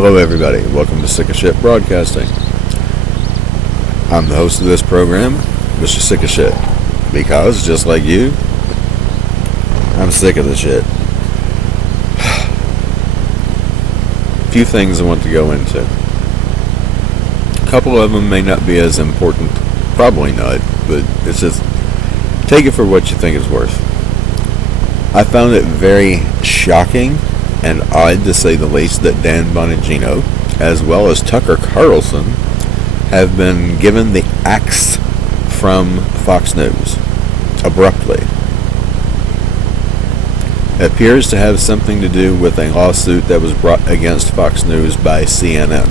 Hello everybody, welcome to Sick of Shit Broadcasting. I'm the host of this program, Mr. Sick of Shit, because, just like you, I'm sick of the shit. A few things I want to go into. A couple of them may not be as important, probably not, but it's just, take it for what you think it's worth. I found it very shocking and odd, to say the least, that Dan Bongino, as well as Tucker Carlson, have been given the axe from Fox News abruptly. It appears to have something to do with a lawsuit that was brought against Fox News by CNN.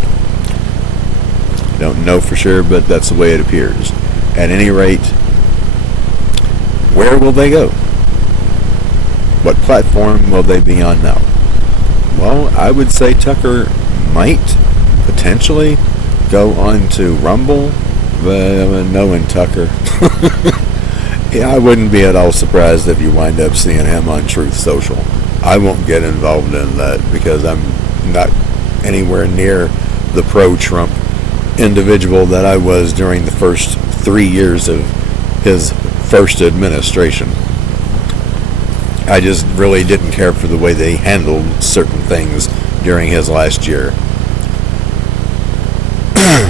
Don't know for sure, but that's the way it appears. At any rate, where will they go? What platform will they be on now? Well, I would say Tucker might potentially go on to Rumble, but knowing Tucker, yeah, I wouldn't be at all surprised if you wind up seeing him on Truth Social. I won't get involved in that because I'm not anywhere near the pro-Trump individual that I was during the first 3 years of his first administration. I just really didn't care for the way they handled certain things during his last year.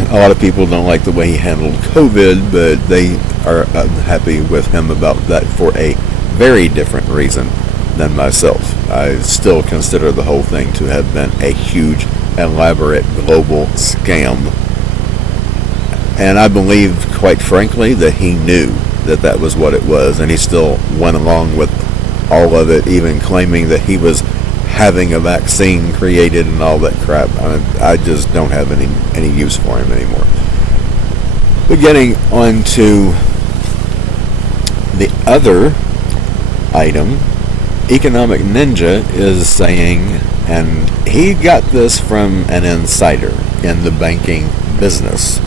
A lot of people don't like the way he handled COVID, but they are unhappy with him about that for a very different reason than myself. I still consider the whole thing to have been a huge, elaborate global scam. And I believe, quite frankly, that he knew that that was what it was, and he still went along with all of it, even claiming that he was having a vaccine created and all that crap. I just don't have any use for him anymore. But getting on to the other item, Economic Ninja is saying, and he got this from an insider in the banking business,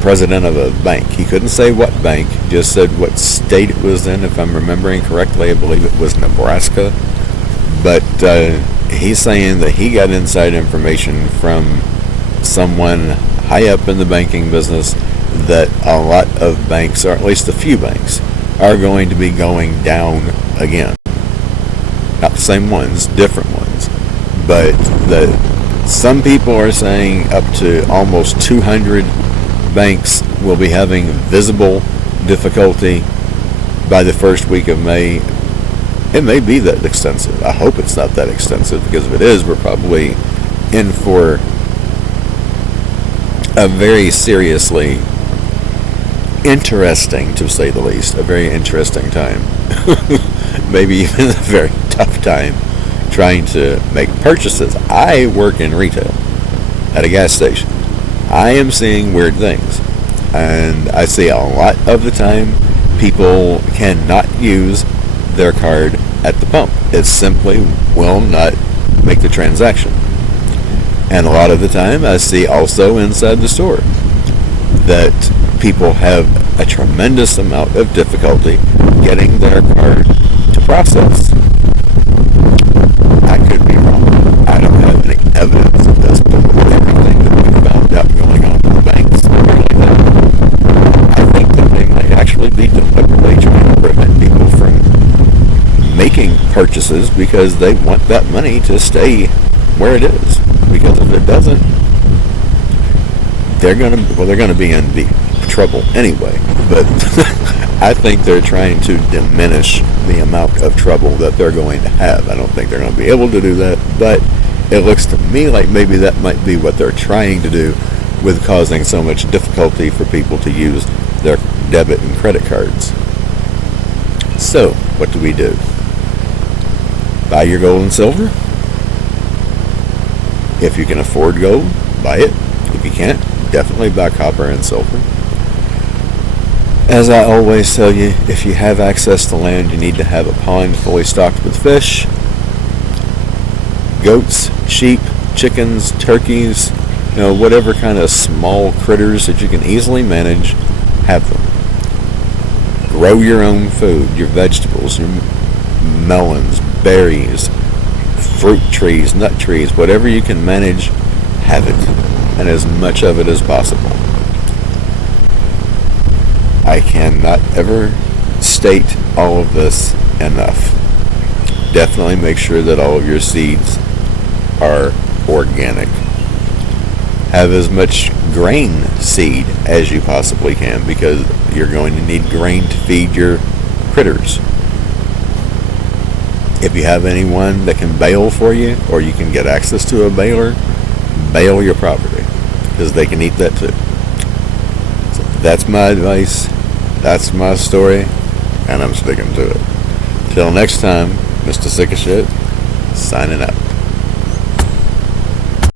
president of a bank. He couldn't say what bank, just said what state it was in. If I'm remembering correctly, I believe it was Nebraska. But he's saying that he got inside information from someone high up in the banking business that a lot of banks, or at least a few banks, are going to be going down again. Not the same ones, different ones. But some people are saying up to almost 200 banks will be having visible difficulty by the first week of May. It may be that extensive. I hope it's not that extensive, because if it is, we're probably in for a very seriously interesting, to say the least, a very interesting time. Maybe even a very tough time trying to make purchases. I work in retail at a gas station. I am seeing weird things, and I see a lot of the time people cannot use their card at the pump. It simply will not make the transaction. And a lot of the time I see also inside the store that people have a tremendous amount of difficulty getting their card to process. I could be wrong. I don't have any evidence of this, but with everything that we found out going on in the banks, I think that they might actually be deliberately trying to prevent people from making purchases because they want that money to stay where it is. Because if it doesn't, they're gonna be in deep trouble anyway. But I think they're trying to diminish the amount of trouble that they're going to have. I don't think they're going to be able to do that, but it looks to me like maybe that might be what they're trying to do with causing so much difficulty for people to use their debit and credit cards. So, what do we do? Buy your gold and silver? If you can afford gold, buy it. If you can't, definitely buy copper and silver. As I always tell you, if you have access to land, you need to have a pond fully stocked with fish, goats, sheep, chickens, turkeys, whatever kind of small critters that you can easily manage, have them. Grow your own food, your vegetables, your melons, berries, fruit trees, nut trees, whatever you can manage, have it, and as much of it as possible. I cannot ever state all of this enough. Definitely make sure that all of your seeds are organic. Have as much grain seed as you possibly can, because you're going to need grain to feed your critters. If you have anyone that can bale for you, or you can get access to a baler, bale your property, because they can eat that too. So that's my advice. That's my story, and I'm sticking to it. Till next time, Mr. Sick of Shit, signing out.